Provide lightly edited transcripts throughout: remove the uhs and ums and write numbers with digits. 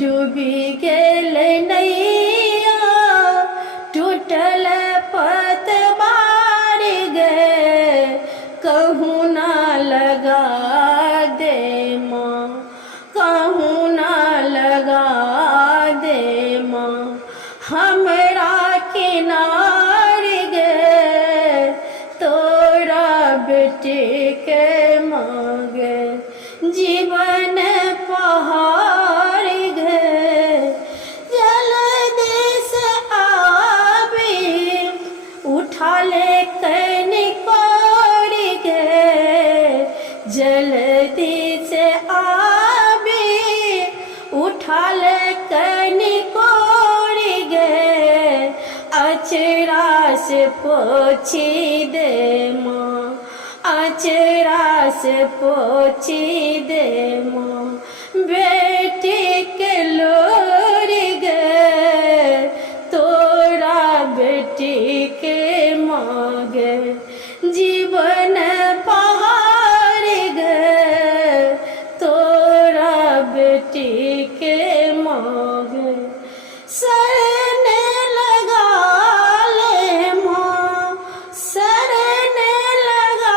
डूबी गेल नैया टूटल पतवार गे कहूँ ना लगा दे माँ कहूँ ना लगा दे माँ हमरा किनार गे तोरा बेटी के मांगे जीवन पहाड़ गे जल्दी से आबी उठा ले कनिकोर गे जल्दी से आबी उठा ले कनिकोर गे अचरा से पोछी दे माँ अचरा से पोछी दे माँ बेटी के लोर गे तोरा बेटी के मांगे जीवन पहाड़ गे तोरा बेटी के मांगे सरने लगा ले माँ सरने लगा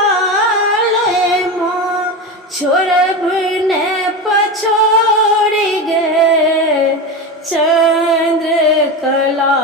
ले माँ छोड़ब ने पछोड़ गे चंद्र कला